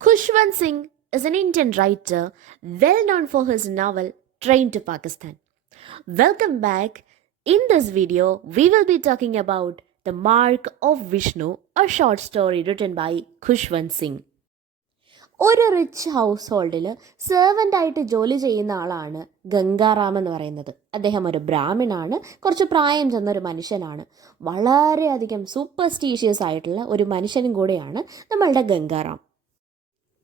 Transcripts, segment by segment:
Khushwant Singh is an Indian writer well known for his novel Train to Pakistan. Welcome back. In this video, we will be talking about The Mark of Vishnu, a short story written by Khushwant Singh. ഒരു rich house ഹോൾഡിൽ സെർവൻ്റായിട്ട് ജോലി ചെയ്യുന്ന ആളാണ് ഗംഗാറാം എന്ന് പറയുന്നത്. അദ്ദേഹം ഒരു ബ്രാഹ്മണാണ്, കുറച്ച് പ്രായം ചെന്ന ഒരു മനുഷ്യനാണ്. വളരെയധികം സൂപ്പർസ്റ്റീഷ്യസ് ആയിട്ടുള്ള ഒരു മനുഷ്യനും കൂടെയാണ് നമ്മളുടെ ഗംഗാറാം.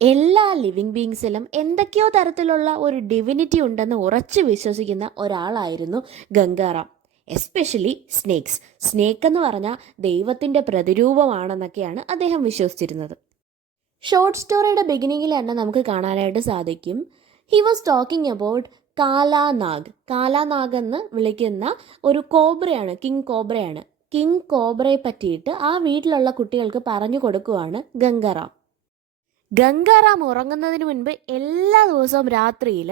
എല്ലാ ലിവിങ് ബീങ്സിലും എന്തൊക്കെയോ തരത്തിലുള്ള ഒരു ഡിവിനിറ്റി ഉണ്ടെന്ന് ഉറച്ചു വിശ്വസിക്കുന്ന ഒരാളായിരുന്നു ഗംഗാറാം. Especially snakes. സ്നേക്ക് എന്ന് പറഞ്ഞാൽ ദൈവത്തിൻ്റെ പ്രതിരൂപമാണെന്നൊക്കെയാണ് അദ്ദേഹം വിശ്വസിച്ചിരുന്നത്. ഷോർട്ട് സ്റ്റോറിയുടെ ബിഗിനിങ്ങിൽ തന്നെ നമുക്ക് കാണാനായിട്ട് സാധിക്കും, ഹി വാസ് ടോക്കിംഗ് അബൌട്ട് കാലാനാഗ്. കാലാനാഗ് എന്ന് വിളിക്കുന്ന ഒരു കോബ്രയാണ്, കിങ് കോബ്രയാണ്. കിങ് കോബ്രയെ പറ്റിയിട്ട് ആ വീട്ടിലുള്ള കുട്ടികൾക്ക് പറഞ്ഞു കൊടുക്കുവാണ് ഗംഗാറാം. ഗംഗാറാം ഉറങ്ങുന്നതിന് മുൻപ് എല്ലാ ദിവസവും രാത്രിയിൽ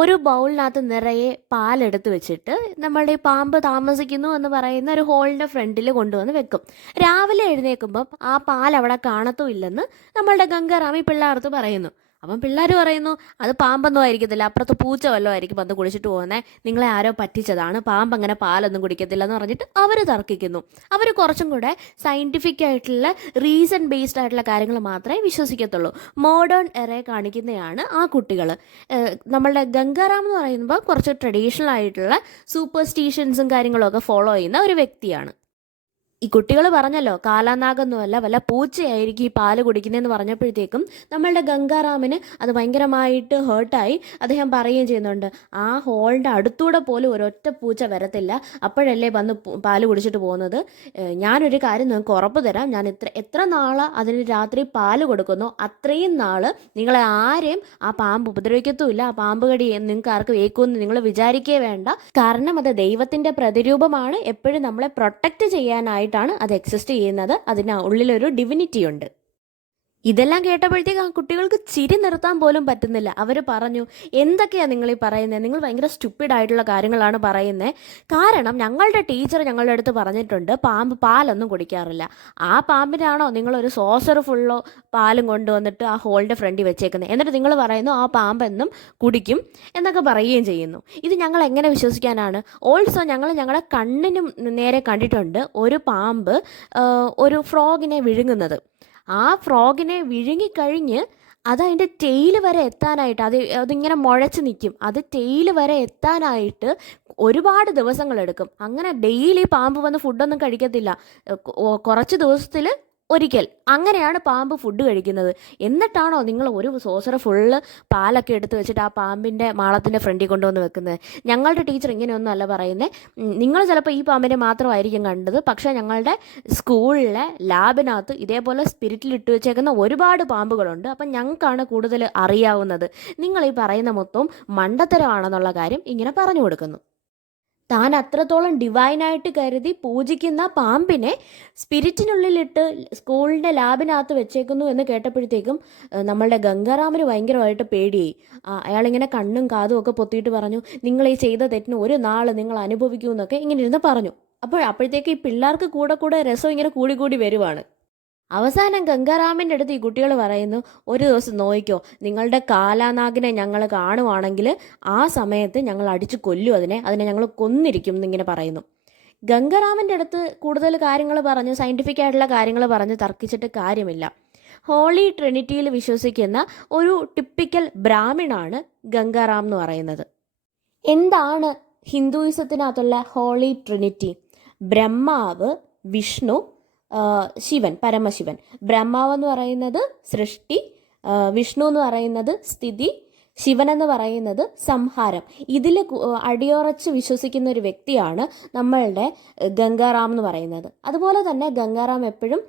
ഒരു ബൗളിനകത്ത് നിറയെ പാലെടുത്ത് വെച്ചിട്ട് നമ്മളുടെ പാമ്പ് താമസിക്കുന്നു എന്ന് പറയുന്ന ഒരു ഹോളിൻ്റെ ഫ്രണ്ടിൽ കൊണ്ടുവന്ന് വെക്കും. രാവിലെ എഴുന്നേൽക്കുമ്പം ആ പാൽ അവിടെ കാണത്തുമില്ലെന്ന് നമ്മളുടെ ഗംഗാറാം ഈ പിള്ളേർത്ത് പറയുന്നു. അപ്പം പിള്ളേർ പറയുന്നു, അത് പാമ്പൊന്നും ആയിരിക്കത്തില്ല, അപ്പുറത്ത് പൂച്ച വല്ലതും ആയിരിക്കും വന്ന് കുടിച്ചിട്ട് പോകുന്നത്, നിങ്ങളെ ആരോ പറ്റിച്ചതാണ്, പാമ്പ് അങ്ങനെ പാലൊന്നും കുടിക്കത്തില്ല എന്ന് പറഞ്ഞിട്ട് അവർ തർക്കിക്കുന്നു. അവർ കുറച്ചും കൂടെ സയൻറ്റിഫിക് ആയിട്ടുള്ള റീസൺ ബേസ്ഡ് ആയിട്ടുള്ള കാര്യങ്ങൾ മാത്രമേ വിശ്വസിക്കത്തുള്ളൂ. മോഡേൺ എറയെ കാണിക്കുന്നതാണ് ആ കുട്ടികൾ. നമ്മളുടെ ഗംഗാറാം എന്ന് പറയുമ്പോൾ കുറച്ച് ട്രഡീഷണൽ ആയിട്ടുള്ള സൂപ്പർസ്റ്റീഷൻസും കാര്യങ്ങളും ഒക്കെ ഫോളോ ചെയ്യുന്ന ഒരു വ്യക്തിയാണ്. ഈ കുട്ടികൾ പറഞ്ഞല്ലോ കാലാനാഗൊന്നുമല്ല, വല്ല പൂച്ചയായിരിക്കും ഈ പാല് കുടിക്കുന്നതെന്ന് പറഞ്ഞപ്പോഴത്തേക്കും നമ്മളുടെ ഗംഗാറാമിന് അത് ഭയങ്കരമായിട്ട് ഹേർട്ടായി. അദ്ദേഹം പറയുകയും ചെയ്യുന്നുണ്ട്, ആ ഹോളിൻ്റെ അടുത്തൂടെ പോലും ഒരൊറ്റ പൂച്ച വരത്തില്ല, അപ്പോഴല്ലേ വന്ന് പാല് കുടിച്ചിട്ട് പോകുന്നത്. ഞാനൊരു കാര്യം നിങ്ങൾക്ക് ഉറപ്പ് തരാം, ഞാൻ എത്ര നാൾ അതിന് രാത്രി പാല് കൊടുക്കുന്നോ അത്രയും നാൾ നിങ്ങളെ ആരെയും ആ പാമ്പ് ഉപദ്രവിക്കത്തുമില്ല. ആ പാമ്പ് കടി നിങ്ങൾക്ക് ആർക്ക് ഏക്കുമെന്ന് നിങ്ങൾ വിചാരിക്കേ വേണ്ട. കാരണം അത് ദൈവത്തിൻ്റെ പ്രതിരൂപമാണ്, എപ്പോഴും നമ്മളെ പ്രൊട്ടക്റ്റ് ചെയ്യാനായിട്ട് അത് എക്സിസ്റ്റ് ചെയ്യുന്നത്. അതിന് ഉള്ളിലൊരു ഡിവിനിറ്റി ഉണ്ട്. ഇതെല്ലാം കേട്ടപ്പോഴത്തേക്ക് ആ കുട്ടികൾക്ക് ചിരി നിർത്താൻ പോലും പറ്റുന്നില്ല. അവർ പറഞ്ഞു, എന്തൊക്കെയാണ് നിങ്ങൾ ഈ പറയുന്നത്, നിങ്ങൾ ഭയങ്കര സ്റ്റുപ്പിഡ് ആയിട്ടുള്ള കാര്യങ്ങളാണ് പറയുന്നത്. കാരണം ഞങ്ങളുടെ ടീച്ചർ ഞങ്ങളുടെ അടുത്ത് പറഞ്ഞിട്ടുണ്ട് പാമ്പ് പാലൊന്നും കുടിക്കാറില്ല. ആ പാമ്പിനാണോ നിങ്ങളൊരു സോസർ ഫുള്ളോ പാലും കൊണ്ടുവന്നിട്ട് ആ ഹോളിൻ്റെ ഫ്രണ്ടിൽ വെച്ചേക്കുന്നത്, എന്നിട്ട് നിങ്ങൾ പറയുന്നു ആ പാമ്പ് എന്നും കുടിക്കും എന്നൊക്കെ പറയുകയും ചെയ്യുന്നു. ഇത് ഞങ്ങൾ എങ്ങനെ വിശ്വസിക്കാനാണ്? ഓൾസോ ഞങ്ങളുടെ കണ്ണിനും നേരെ കണ്ടിട്ടുണ്ട് ഒരു പാമ്പ് ഒരു ഫ്രോഗിനെ വിഴുങ്ങുന്നത്. ആ ഫ്രോഗിനെ വിഴുങ്ങിക്കഴിഞ്ഞ് അതിൻ്റെ ടെയിൽ വരെ എത്താനായിട്ട് അതിങ്ങനെ മുഴച്ച് നിൽക്കും. അത് ടെയിൽ വരെ എത്താനായിട്ട് ഒരുപാട് ദിവസങ്ങളെടുക്കും. അങ്ങനെ ഡെയിലി പാമ്പ് വന്ന് ഫുഡൊന്നും കഴിക്കത്തില്ല, കുറച്ച് ദിവസത്തിൽ ഒരിക്കൽ അങ്ങനെയാണ് പാമ്പ് ഫുഡ് കഴിക്കുന്നത്. എന്നിട്ടാണോ നിങ്ങൾ ഒരു സോസർ ഫുള്ള് പാലൊക്കെ എടുത്ത് വെച്ചിട്ട് ആ പാമ്പിൻ്റെ മാളത്തിൻ്റെ ഫ്രണ്ടിൽ കൊണ്ടുവന്ന് വെക്കുന്നത്? ഞങ്ങളുടെ ടീച്ചർ ഇങ്ങനെയൊന്നും അല്ല പറയുന്നത്. നിങ്ങൾ ചിലപ്പോൾ ഈ പാമ്പിനെ മാത്രമായിരിക്കും കണ്ടത്, പക്ഷേ ഞങ്ങളുടെ സ്കൂളിലെ ലാബിനകത്ത് ഇതേപോലെ സ്പിരിറ്റിൽ ഇട്ട് വെച്ചേക്കുന്ന ഒരുപാട് പാമ്പുകളുണ്ട്. അപ്പം ഞങ്ങൾക്കാണ് കൂടുതൽ അറിയാവുന്നത്. നിങ്ങൾ ഈ പറയുന്ന മൊത്തവും മണ്ടത്തരമാണെന്നുള്ള കാര്യം ഇങ്ങനെ പറഞ്ഞു കൊടുക്കുന്നു. താൻ അത്രത്തോളം ഡിവൈനായിട്ട് കരുതി പൂജിക്കുന്ന പാമ്പിനെ സ്പിരിറ്റിനുള്ളിലിട്ട് സ്കൂളിൻ്റെ ലാബിനകത്ത് വെച്ചേക്കുന്നു എന്ന് കേട്ടപ്പോഴത്തേക്കും നമ്മളുടെ ഗംഗാറാമിന് ഭയങ്കരമായിട്ട് പേടിയായി. അയാളിങ്ങനെ കണ്ണും കാതും ഒക്കെ പൊത്തിയിട്ട് പറഞ്ഞു, നിങ്ങൾ ഈ ചെയ്ത തെറ്റിന് ഒരു നാൾ നിങ്ങൾ അനുഭവിക്കുമെന്നൊക്കെ ഇങ്ങനെ ഇരുന്ന് പറഞ്ഞു. അപ്പോഴത്തേക്ക് ഈ പിള്ളേർക്ക് കൂടെ രസം ഇങ്ങനെ കൂടി വരുവാണ്. അവസാനം ഗംഗാറാമിൻ്റെ അടുത്ത് ഈ കുട്ടികൾ പറയുന്നു, ഒരു ദിവസം നോയിക്കോ, നിങ്ങളുടെ കാലാനാഗിനെ ഞങ്ങൾ കാണുവാണെങ്കിൽ ആ സമയത്ത് ഞങ്ങൾ അടിച്ചു കൊല്ലും, അതിനെ ഞങ്ങൾ കൊന്നിരിക്കും എന്നിങ്ങനെ പറയുന്നു. ഗംഗാറാമിൻ്റെ അടുത്ത് കൂടുതൽ കാര്യങ്ങൾ പറഞ്ഞ് സയൻറ്റിഫിക് ആയിട്ടുള്ള കാര്യങ്ങൾ പറഞ്ഞ് തർക്കിച്ചിട്ട് കാര്യമില്ല. ഹോളി ട്രിനിറ്റിയിൽ വിശ്വസിക്കുന്ന ഒരു ടിപ്പിക്കൽ ബ്രാഹ്മിണാണ് ഗംഗാറാം എന്ന് പറയുന്നത്. എന്താണ് ഹിന്ദുയിസത്തിനകത്തുള്ള ഹോളി ട്രിനിറ്റി? ബ്രഹ്മാവ്, വിഷ്ണു, ശിവൻ, പരമശിവൻ. ബ്രഹ്മാവ് എന്ന് പറയുന്നത് സൃഷ്ടി, വിഷ്ണു എന്ന് പറയുന്നത് സ്ഥിതി, ശിവൻ എന്ന് പറയുന്നത് സംഹാരം. ഇതിൽ അടിയുറച്ച് വിശ്വസിക്കുന്ന ഒരു വ്യക്തിയാണ് നമ്മളുടെ ഗംഗാറാം എന്ന് പറയുന്നത്. അതുപോലെ തന്നെ ഗംഗാറാം എപ്പോഴും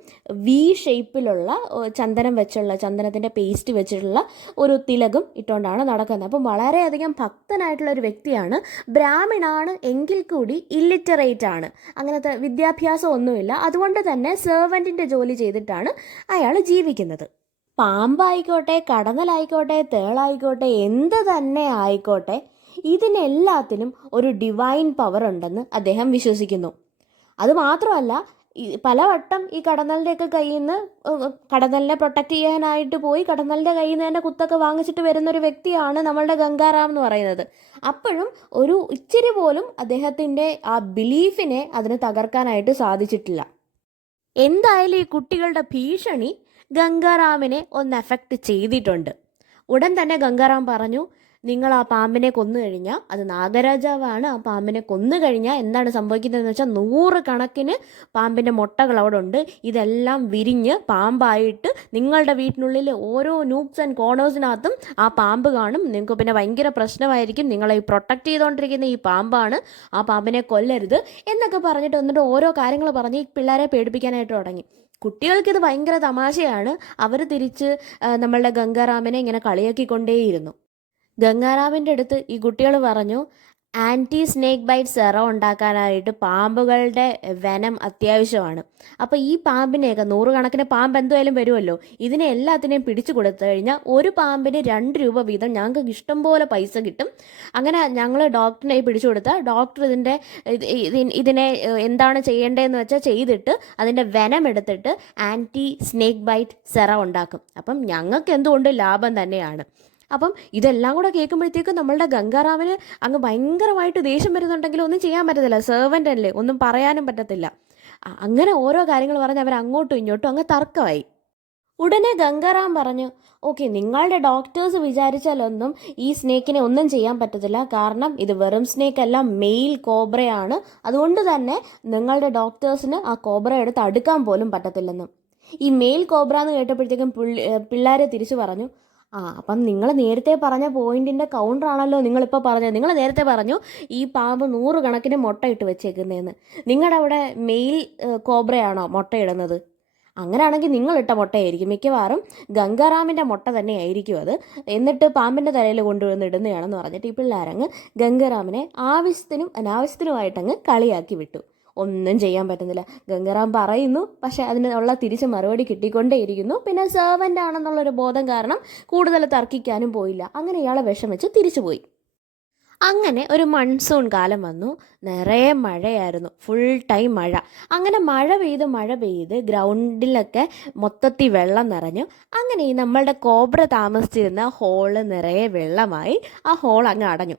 വി ഷേപ്പിലുള്ള ചന്ദനത്തിൻ്റെ പേസ്റ്റ് വെച്ചിട്ടുള്ള ഒരു തിലകും ഇട്ടുകൊണ്ടാണ് നടക്കുന്നത്. അപ്പം വളരെയധികം ഭക്തനായിട്ടുള്ള ഒരു വ്യക്തിയാണ്. ബ്രാഹ്മിണാണ് എങ്കിൽ കൂടി ഇല്ലിറ്ററേറ്റ് ആണ്, അങ്ങനത്തെ വിദ്യാഭ്യാസം ഒന്നുമില്ല. അതുകൊണ്ട് തന്നെ സെർവൻറ്റിൻ്റെ ജോലി ചെയ്തിട്ടാണ് അയാൾ ജീവിക്കുന്നത്. പാമ്പായിക്കോട്ടെ, കടന്നലായിക്കോട്ടെ, തേളായിക്കോട്ടെ, എന്ത് തന്നെ ആയിക്കോട്ടെ, ഇതിനെല്ലാത്തിനും ഒരു ഡിവൈൻ പവർ ഉണ്ടെന്ന് അദ്ദേഹം വിശ്വസിക്കുന്നു. അതുമാത്രമല്ല, പലവട്ടം ഈ കടന്നലിൻ്റെയൊക്കെ കയ്യിൽ നിന്ന് കടന്നലിനെ പ്രൊട്ടക്റ്റ് ചെയ്യാനായിട്ട് പോയി കടന്നലിൻ്റെ കയ്യിൽ നിന്ന് തന്നെ കുത്തൊക്കെ വാങ്ങിച്ചിട്ട് വരുന്നൊരു വ്യക്തിയാണ് നമ്മളുടെ ഗംഗാറാം എന്ന് പറയുന്നത്. അപ്പോഴും ഒരു ഇച്ചിരി പോലും അദ്ദേഹത്തിൻ്റെ ആ ബിലീഫിനെ അതിന് തകർക്കാനായിട്ട് സാധിച്ചിട്ടില്ല. എന്തായാലും ഈ കുട്ടികളുടെ ഭീഷണി ഗംഗാറാമിനെ ഒന്ന് എഫക്റ്റ് ചെയ്തിട്ടുണ്ട്. ഉടൻ തന്നെ ഗംഗാറാം പറഞ്ഞു, നിങ്ങൾ ആ പാമ്പിനെ കൊന്നു കഴിഞ്ഞാൽ, അത് നാഗരാജാവാണ്, ആ പാമ്പിനെ കൊന്നു കഴിഞ്ഞാൽ എന്താണ് സംഭവിക്കുന്നതെന്ന് വെച്ചാൽ 100 കണക്കിന് പാമ്പിൻ്റെ മുട്ടകൾ അവിടെ ഉണ്ട്. ഇതെല്ലാം വിരിഞ്ഞ് പാമ്പായിട്ട് നിങ്ങളുടെ വീട്ടിനുള്ളിൽ ഓരോ നൂക്സ് ആൻഡ് കോർണേഴ്സിനകത്തും ആ പാമ്പ് കാണും. നിങ്ങൾക്ക് പിന്നെ ഭയങ്കര പ്രശ്നമായിരിക്കും. നിങ്ങളെ ഈ പ്രൊട്ടക്റ്റ് ചെയ്തുകൊണ്ടിരിക്കുന്ന ഈ പാമ്പാണ്, ആ പാമ്പിനെ കൊല്ലരുത് എന്നൊക്കെ പറഞ്ഞിട്ട് എന്നിട്ട് ഓരോ കാര്യങ്ങൾ പറഞ്ഞ് ഈ പിള്ളേരെ പേടിപ്പിക്കാനായിട്ട് തുടങ്ങി. കുട്ടികൾക്കിത് ഭയങ്കര തമാശയാണ്. അവർ തിരിച്ച് നമ്മളുടെ ഗംഗാറാമിനെ ഇങ്ങനെ കളിയാക്കിക്കൊണ്ടേയിരുന്നു. ഗംഗാറാമിൻ്റെ അടുത്ത് ഈ കുട്ടികൾ പറഞ്ഞു, ആൻറ്റി സ്നേക്ക് ബൈറ്റ് സെറം ഉണ്ടാക്കാനായിട്ട് പാമ്പുകളുടെ വെനം അത്യാവശ്യമാണ്. അപ്പോൾ ഈ പാമ്പിനെയൊക്കെ 100 കണക്കിന് പാമ്പ് എന്തായാലും വരുമല്ലോ, ഇതിനെ എല്ലാത്തിനെയും പിടിച്ചു കൊടുത്തു കഴിഞ്ഞാൽ ഒരു പാമ്പിന് 2 രൂപ വീതം ഞങ്ങൾക്ക് ഇഷ്ടം പോലെ പൈസ കിട്ടും. അങ്ങനെ ഞങ്ങൾ ഡോക്ടറിനെ പിടിച്ചു കൊടുത്താൽ ഡോക്ടർ ഇതിനെ എന്താണ് ചെയ്യേണ്ടതെന്ന് വെച്ചാൽ ചെയ്തിട്ട് അതിൻ്റെ വെനം എടുത്തിട്ട് ആൻറ്റി സ്നേക്ക് ബൈറ്റ് സെറം ഉണ്ടാക്കും. അപ്പം ഞങ്ങൾക്ക് എന്തുകൊണ്ട് ലാഭം തന്നെയാണ്. അപ്പം ഇതെല്ലാം കൂടെ കേൾക്കുമ്പോഴത്തേക്കും നമ്മളുടെ ഗംഗാറാമിന് അങ്ങ് ഭയങ്കരമായിട്ട് ദേഷ്യം വരുന്നുണ്ടെങ്കിലും ഒന്നും ചെയ്യാൻ പറ്റത്തില്ല. സെർവൻ്റ് അല്ലേ, ഒന്നും പറയാനും പറ്റത്തില്ല. അങ്ങനെ ഓരോ കാര്യങ്ങൾ പറഞ്ഞ് അവർ അങ്ങോട്ടും ഇങ്ങോട്ടും അങ്ങ് തർക്കമായി. ഉടനെ ഗംഗാറാം പറഞ്ഞു, ഓക്കെ, നിങ്ങളുടെ ഡോക്ടേഴ്സ് വിചാരിച്ചാലൊന്നും ഈ സ്നേക്കിനെ ഒന്നും ചെയ്യാൻ പറ്റത്തില്ല. കാരണം ഇത് വെറും സ്നേക്ക് അല്ല, മെയിൽ കോബ്രയാണ്. അതുകൊണ്ട് തന്നെ നിങ്ങളുടെ ഡോക്ടേഴ്സിന് ആ കോബ്ര എടുത്ത് അടുക്കാൻ പോലും പറ്റത്തില്ലെന്നും. ഈ മെയിൽ കോബ്ര എന്ന് കേട്ടപ്പോഴത്തേക്കും പിള്ളേരെ തിരിച്ചു പറഞ്ഞു, അപ്പം നിങ്ങൾ നേരത്തെ പറഞ്ഞ പോയിന്റിൻ്റെ കൗണ്ടറാണല്ലോ നിങ്ങളിപ്പോൾ പറഞ്ഞത്. നിങ്ങൾ നേരത്തെ പറഞ്ഞു ഈ പാമ്പ് 100 കണക്കിന് മുട്ടയിട്ട് വെച്ചേക്കുന്നതെന്ന്. നിങ്ങളുടെ അവിടെ മെയിൽ കോബ്രയാണോ മുട്ടയിടുന്നത്? അങ്ങനെയാണെങ്കിൽ നിങ്ങളിട്ട മുട്ടയായിരിക്കും, മിക്കവാറും ഗംഗാറാമിൻ്റെ മുട്ട തന്നെ ആയിരിക്കും അത്. എന്നിട്ട് പാമ്പിൻ്റെ തലയിൽ കൊണ്ടുവന്ന് ഇടുന്നതാണെന്ന് പറഞ്ഞിട്ട് ഈ പിള്ളേരങ്ങ് ഗംഗാറാമിനെ ആവശ്യത്തിനും അനാവശ്യത്തിനുമായിട്ടങ്ങ് കളിയാക്കി വിട്ടു. ഒന്നും ചെയ്യാൻ പറ്റുന്നില്ല. ഗംഗാറാം പറയുന്നു, പക്ഷെ അതിനുള്ള തിരിച്ച് മറുപടി കിട്ടിക്കൊണ്ടേയിരിക്കുന്നു. പിന്നെ സെർവൻ്റ് ആണെന്നുള്ളൊരു ബോധം കാരണം കൂടുതൽ തർക്കിക്കാനും പോയില്ല. അങ്ങനെ ഇയാളെ വിഷമിച്ച് തിരിച്ചുപോയി. അങ്ങനെ ഒരു മൺസൂൺ കാലം വന്നു. നിറയെ മഴയായിരുന്നു, ഫുൾ ടൈം മഴ. അങ്ങനെ മഴ പെയ്ത് ഗ്രൗണ്ടിലൊക്കെ മൊത്തത്തിൽ വെള്ളം നിറഞ്ഞു. അങ്ങനെ ഈ നമ്മളുടെ കോബ്ര താമസിച്ചിരുന്ന ഹോള് നിറയെ വെള്ളമായി. ആ ഹോൾ അങ്ങ് അടഞ്ഞു.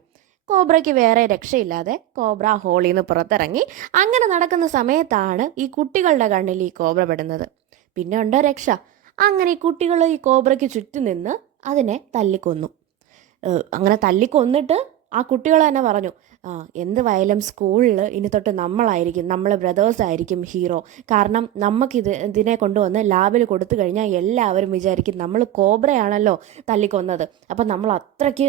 കോബ്രയ്ക്ക് വേറെ രക്ഷയില്ലാതെ കോബ്ര ആ ഹോളിൽ നിന്ന് പുറത്തിറങ്ങി. അങ്ങനെ നടക്കുന്ന സമയത്താണ് ഈ കുട്ടികളുടെ കണ്ണിൽ ഈ കോബ്ര പെടുന്നത്. പിന്നെ ഉണ്ടോ രക്ഷ. അങ്ങനെ ഈ കുട്ടികൾ ഈ കോബ്രയ്ക്ക് ചുറ്റും നിന്ന് അതിനെ തല്ലിക്കൊന്നു. അങ്ങനെ തല്ലിക്കൊന്നിട്ട് ആ കുട്ടികൾ തന്നെ പറഞ്ഞു, എന്ത് വയലും സ്കൂളിൽ ഇനി തൊട്ട് നമ്മൾ ബ്രദേഴ്സ് ആയിരിക്കും ഹീറോ. കാരണം ഇതിനെ കൊണ്ടുവന്ന് ലാബിൽ കൊടുത്തു കഴിഞ്ഞാൽ എല്ലാവരും വിചാരിക്കും നമ്മൾ കോബ്രയാണല്ലോ തല്ലിക്കൊന്നത്. അപ്പം നമ്മൾ അത്രയ്ക്ക്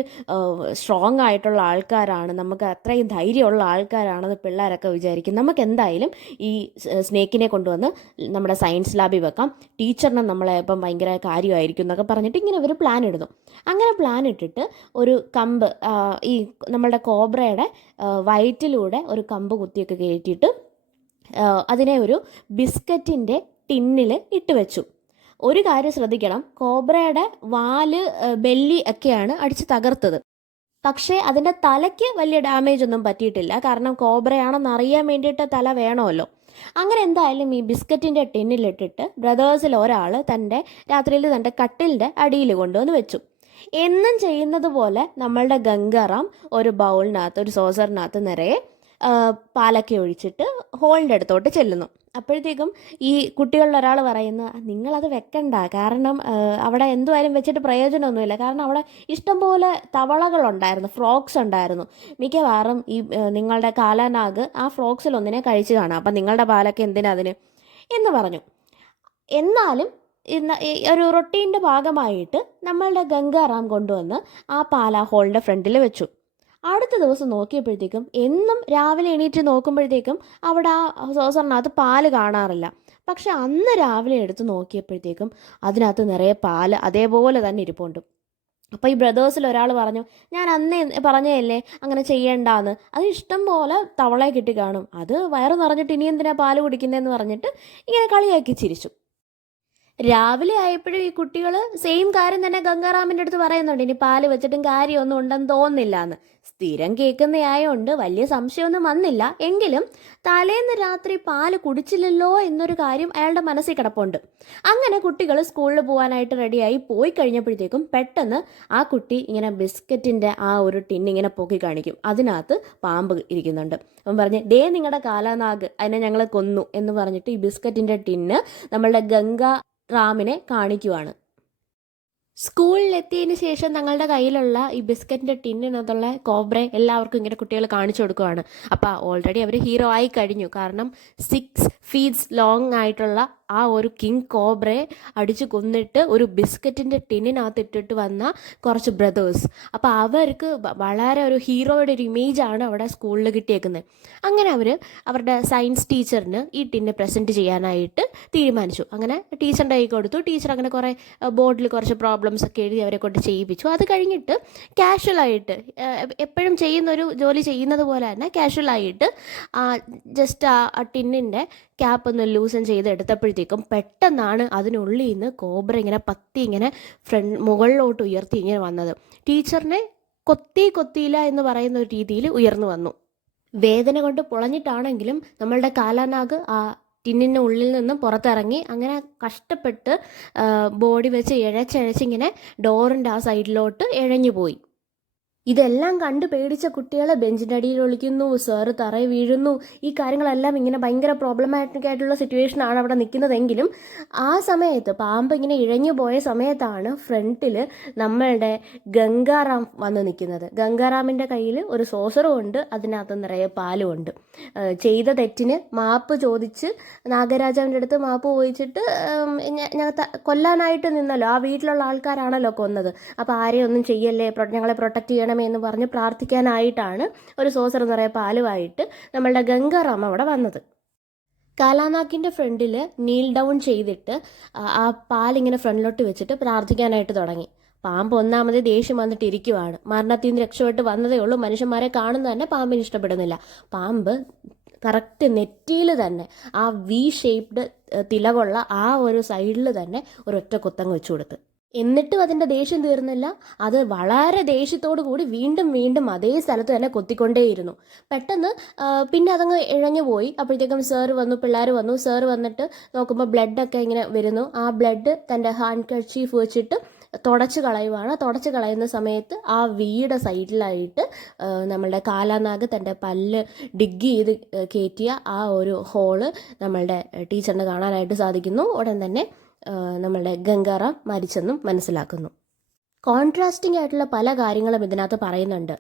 സ്ട്രോങ് ആയിട്ടുള്ള ആൾക്കാരാണ്, നമുക്ക് അത്രയും ധൈര്യമുള്ള ആൾക്കാരാണെന്ന് പിള്ളേരൊക്കെ വിചാരിക്കും. നമുക്ക് എന്തായാലും ഈ സ്നേക്കിനെ കൊണ്ടുവന്ന് നമ്മുടെ സയൻസ് ലാബിൽ വെക്കാം, ടീച്ചറിനെ നമ്മളെ ഇപ്പം ഭയങ്കര കാര്യമായിരിക്കും എന്നൊക്കെ പറഞ്ഞിട്ട് ഇങ്ങനെ ഒരു പ്ലാൻ ഇടുന്നു. അങ്ങനെ പ്ലാൻ ഇട്ടിട്ട് ഒരു കമ്പ് ഈ നമ്മളുടെ കോബ്രയുടെ വയറ്റിലൂടെ ഒരു കമ്പ് കുത്തിയൊക്കെ കയറ്റിയിട്ട് അതിനെ ഒരു ബിസ്ക്കറ്റിൻ്റെ ടിന്നിൽ ഇട്ട് വെച്ചു. ഒരു കാര്യം ശ്രദ്ധിക്കണം, കോബ്രയുടെ വാല് ബെല്ലി ഒക്കെയാണ് അടിച്ച് തകർത്തത്. പക്ഷേ അതിൻ്റെ തലയ്ക്ക് വലിയ ഡാമേജ് ഒന്നും പറ്റിയിട്ടില്ല. കാരണം കോബ്രയാണെന്ന് അറിയാൻ വേണ്ടിയിട്ട് തല വേണമല്ലോ. അങ്ങനെ എന്തായാലും ഈ ബിസ്ക്കറ്റിൻ്റെ ടിന്നിലിട്ടിട്ട് ബ്രദേഴ്സിൽ ഒരാൾ രാത്രിയിൽ തൻ്റെ കട്ടിലിൻ്റെ അടിയിൽ കൊണ്ടുവന്ന് വെച്ചു. എന്നും ചെയ്യുന്നത് പോലെ നമ്മളുടെ ഗംഗാറാം ഒരു ബൗളിനകത്ത്, ഒരു സോസറിനകത്ത് നിറയെ പാലൊക്കെ ഒഴിച്ചിട്ട് ഹോളിൻ്റെ അടുത്തോട്ട് ചെല്ലുന്നു. അപ്പോഴത്തേക്കും ഈ കുട്ടികളിൽ ഒരാൾ പറയുന്നു, നിങ്ങളത് വെക്കണ്ട, കാരണം അവിടെ എന്തുവായാലും വെച്ചിട്ട് പ്രയോജനമൊന്നുമില്ല. കാരണം അവിടെ ഇഷ്ടംപോലെ തവളകളുണ്ടായിരുന്നു, ഫ്രോക്സ് ഉണ്ടായിരുന്നു. മിക്കവാറും ഈ നിങ്ങളുടെ കാലാനാഗ് ആ ഫ്രോക്സിലൊന്നിനെ കഴിച്ച് കാണാം. അപ്പം നിങ്ങളുടെ പാലൊക്കെ എന്തിനാ അതിന് എന്ന് പറഞ്ഞു. എന്നാലും ഒരു റൊട്ടീൻ്റെ ഭാഗമായിട്ട് നമ്മളുടെ ഗംഗാറാം കൊണ്ടുവന്ന് ആ പാൽ ആ ഹോളിൻ്റെ ഫ്രണ്ടിൽ വെച്ചു. അടുത്ത ദിവസം നോക്കിയപ്പോഴത്തേക്കും, എന്നും രാവിലെ എണീറ്റ് നോക്കുമ്പോഴത്തേക്കും അവിടെ ആ സോസറിനകത്ത് പാല് കാണാറില്ല. പക്ഷെ അന്ന് രാവിലെ എടുത്ത് നോക്കിയപ്പോഴത്തേക്കും അതിനകത്ത് നിറയെ പാല് അതേപോലെ തന്നെ ഇരിപ്പുണ്ട്. അപ്പോൾ ഈ ബ്രദേഴ്സിൽ ഒരാൾ പറഞ്ഞു, ഞാൻ അന്നേ പറഞ്ഞതല്ലേ അങ്ങനെ ചെയ്യേണ്ടാന്ന്, അത് ഇഷ്ടം പോലെ തവളയെ കിട്ടി കാണും, അത് വയറ് നിറഞ്ഞിട്ട് ഇനി എന്തിനാ പാല് കുടിക്കുന്നതെന്ന് പറഞ്ഞിട്ട് ഇങ്ങനെ കളിയാക്കി ചിരിച്ചു. രാവിലെ ആയപ്പോഴും ഈ കുട്ടികൾ സെയിം കാര്യം തന്നെ ഗംഗാറാമിൻ്റെ അടുത്ത് പറയുന്നുണ്ട്, ഇനി പാല് വെച്ചിട്ടും കാര്യമൊന്നും ഉണ്ടെന്ന് തോന്നുന്നില്ല എന്ന്. സ്ഥിരം കേൾക്കുന്നതായോണ്ട് വലിയ സംശയമൊന്നും വന്നില്ല. എങ്കിലും തലേന്ന് രാത്രി പാല് കുടിച്ചില്ലല്ലോ എന്നൊരു കാര്യം അയാളുടെ മനസ്സിൽ കിടപ്പുണ്ട്. അങ്ങനെ കുട്ടികൾ സ്കൂളിൽ പോകാനായിട്ട് റെഡിയായി പോയി കഴിഞ്ഞപ്പോഴത്തേക്കും പെട്ടെന്ന് ആ കുട്ടി ഇങ്ങനെ ബിസ്ക്കറ്റിൻ്റെ ആ ഒരു ടിന്നിങ്ങനെ പൊക്കി കാണിക്കും. അതിനകത്ത് പാമ്പ് ഇരിക്കുന്നുണ്ട്. അവൻ പറഞ്ഞ്, ദേ നിങ്ങളുടെ കാലാനാഗ്, അതിനെ ഞങ്ങൾ കൊന്നു എന്ന് പറഞ്ഞിട്ട് ഈ ബിസ്ക്കറ്റിൻ്റെ ടിന്ന് നമ്മളുടെ റാമിനെ കാണിക്കുവാണ്. സ്കൂളിലെത്തിയതിന് ശേഷം തങ്ങളുടെ കയ്യിലുള്ള ഈ ബിസ്ക്കറ്റിൻ്റെ ടിന്നിനകത്തുള്ള കോബ്രെ എല്ലാവർക്കും ഇങ്ങനെ കുട്ടികൾ കാണിച്ചു കൊടുക്കുവാണ്. അപ്പോൾ ഓൾറെഡി അവർ ഹീറോ ആയി കഴിഞ്ഞു. കാരണം 6 feet ലോങ് ആയിട്ടുള്ള ആ ഒരു കിങ് കോബ്രയെ അടിച്ചു കൊന്നിട്ട് ഒരു ബിസ്ക്കറ്റിൻ്റെ ടിന്നിനകത്ത് ഇട്ടിട്ട് വന്ന കുറച്ച് ബ്രദേഴ്സ്. അപ്പോൾ അവർക്ക് വളരെ ഒരു ഹീറോയുടെ ഒരു ഇമേജാണ് അവിടെ സ്കൂളിൽ കിട്ടിയേക്കുന്നത്. അങ്ങനെ അവർ അവരുടെ സയൻസ് ടീച്ചറിന് ഈ ടിന്ന് പ്രസൻറ്റ് ചെയ്യാനായിട്ട് തീരുമാനിച്ചു. അങ്ങനെ ടീച്ചറിൻ്റെ കൈ കൊടുത്തു. ടീച്ചർ അങ്ങനെ കുറേ ബോർഡിൽ കുറച്ച് പ്രോബ്ലംസ് ഒക്കെ എഴുതി അവരെ കൊണ്ട് ചെയ്യിപ്പിച്ചു. അത് കഴിഞ്ഞിട്ട് കാഷ്വലായിട്ട് എപ്പോഴും ചെയ്യുന്നൊരു ജോലി ചെയ്യുന്നത് പോലെ തന്നെ കാഷ്വലായിട്ട് ജസ്റ്റ് ആ ടിന്നിൻ്റെ ക്യാപ്പ് ഒന്ന് ലൂസൻ ചെയ്ത് എടുത്തപ്പോഴത്തേക്കും പെട്ടെന്നാണ് അതിനുള്ളിൽ നിന്ന് കോബ്ര ഇങ്ങനെ പത്തി ഇങ്ങനെ മുകളിലോട്ട് ഉയർത്തി ഇങ്ങനെ വന്നത്. ടീച്ചറിനെ കൊത്തിയില്ല എന്ന് പറയുന്ന ഒരു രീതിയിൽ ഉയർന്നു വന്നു. വേദന കൊണ്ട് പൊളഞ്ഞിട്ടാണെങ്കിലും നമ്മളുടെ കാലാനാഗ് ആ ടിന്നിൻ്റെ ഉള്ളിൽ നിന്നും പുറത്തിറങ്ങി അങ്ങനെ കഷ്ടപ്പെട്ട് ബോഡി വെച്ച് ഇഴച്ചിങ്ങനെ ഡോറിൻ്റെ ആ സൈഡിലോട്ട് ഇഴഞ്ഞു പോയി. ഇതെല്ലാം കണ്ട് പേടിച്ച കുട്ടികളെ ബെഞ്ചിൻ്റെ അടിയിൽ ഒളിക്കുന്നു, സാറ് തറയിൽ വീഴുന്നു. ഈ കാര്യങ്ങളെല്ലാം ഇങ്ങനെ ഭയങ്കര പ്രോബ്ലമാറ്റിക് ആയിട്ടുള്ള സിറ്റുവേഷനാണ് അവിടെ നിൽക്കുന്നതെങ്കിലും ആ സമയത്ത് പാമ്പ് ഇങ്ങനെ ഇഴഞ്ഞു പോയ സമയത്താണ് ഫ്രണ്ടിൽ നമ്മളുടെ ഗംഗാറാം വന്ന് നിൽക്കുന്നത്. ഗംഗാറാമിൻ്റെ കയ്യിൽ ഒരു സോസറും ഉണ്ട്, അതിനകത്ത് നിറയെ പാലും ഉണ്ട്. ചെയ്ത തെറ്റിന് മാപ്പ് ചോദിച്ച് നാഗരാജാവിൻ്റെ അടുത്ത് മാപ്പ് ചോദിച്ചിട്ട് കൊല്ലാനായിട്ട് നിന്നല്ലോ, ആ വീട്ടിലുള്ള ആൾക്കാരാണല്ലോ കൊന്നത്, അപ്പോൾ ആരെയും ഒന്നും ചെയ്യല്ലേ, ഞങ്ങളെ പ്രൊട്ടക്റ്റ് ചെയ്യണം എന്ന് പറഞ്ഞ് പ്രാർത്ഥിക്കാനായിട്ടാണ് ഒരു സോസർ നിറയെ പാലുമായിട്ട് നമ്മളുടെ ഗംഗാറാം അവിടെ വന്നത്. കാലാനാക്കിൻ്റെ ഫ്രണ്ടിൽ നീൽ ഡൗൺ ചെയ്തിട്ട് ആ പാലിങ്ങനെ ഫ്രണ്ടിലോട്ട് വെച്ചിട്ട് പ്രാർത്ഥിക്കാനായിട്ട് തുടങ്ങി. പാമ്പ് ഒന്നാമത് ദേഷ്യം വന്നിട്ട് ഇരിക്കുവാണ്. മരണത്തിൽ നിന്ന് രക്ഷപ്പെട്ട് വന്നതേ ഉള്ളൂ. മനുഷ്യന്മാരെ കാണുന്നത് തന്നെ പാമ്പിന് ഇഷ്ടപ്പെടുന്നില്ല. പാമ്പ് കറക്റ്റ് നെറ്റിയിൽ തന്നെ ആ വി ഷേപ്ഡ് തിലകുള്ള ആ ഒരു സൈഡിൽ തന്നെ ഒരൊറ്റ കുത്തങ്ങ് വെച്ചു കൊടുത്ത്. എന്നിട്ടും അതിൻ്റെ ദേഷ്യം തീർന്നില്ല. അത് വളരെ ദേഷ്യത്തോടു കൂടി വീണ്ടും അതേ സ്ഥലത്ത് തന്നെ കൊത്തിക്കൊണ്ടേയിരുന്നു. പെട്ടെന്ന് പിന്നെ അതങ്ങ് ഇഴഞ്ഞു പോയി. അപ്പോഴത്തേക്കും സാറ് വന്നു, പിള്ളേർ വന്നു. സാറ് വന്നിട്ട് നോക്കുമ്പോൾ ബ്ലഡൊക്കെ ഇങ്ങനെ വരുന്നു. ആ ബ്ലഡ് തൻ്റെ ഹാൻഡ് കർച്ചീഫ് വെച്ചിട്ട് തുടച്ച് കളയുവാണ്. തുടച്ച് കളയുന്ന സമയത്ത് ആ വീയുടെ സൈഡിലായിട്ട് നമ്മളുടെ കാലാനാഗ് തൻ്റെ പല്ല് ഡിഗ് ചെയ്ത് കയറ്റിയ ആ ഒരു ഹോള് നമ്മളുടെ ടീച്ചറിന് കാണാനായിട്ട് സാധിക്കുന്നു. ഉടൻ തന്നെ നമ്മളുടെ ഗംഗാറാം മരിച്ചെന്നും മനസ്സിലാക്കുന്നു. കോൺട്രാസ്റ്റിംഗ് ആയിട്ടുള്ള പല കാര്യങ്ങളും ഇതിനകത്ത് പറയുന്നുണ്ട്.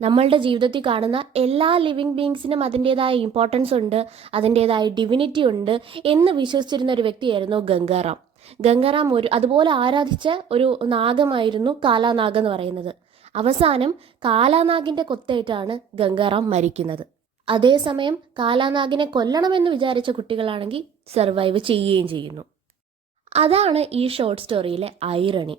നമ്മളുടെ ജീവിതത്തിൽ കാണുന്ന എല്ലാ ലിവിങ് ബീങ്സിനും അതിൻ്റേതായ ഇമ്പോർട്ടൻസ് ഉണ്ട്, അതിൻ്റേതായ ഡിവിനിറ്റി ഉണ്ട് എന്ന് വിശ്വസിച്ചിരുന്ന ഒരു വ്യക്തിയായിരുന്നു ഗംഗാറാം. ഗംഗാറാം അതുപോലെ ആരാധിച്ച ഒരു നാഗമായിരുന്നു കാലാനാഗ് എന്ന് പറയുന്നത്. അവസാനം കാലാനാഗിൻ്റെ കൊത്തേറ്റാണ് ഗംഗാറാം മരിക്കുന്നത്. അതേസമയം കാലാനാഗിനെ കൊല്ലണമെന്ന് വിചാരിച്ച കുട്ടികളാണെങ്കിൽ സർവൈവ് ചെയ്യുകയും ചെയ്യുന്നു. അതാണ് ഈ ഷോർട്ട് സ്റ്റോറിയിലെ ഐറണി.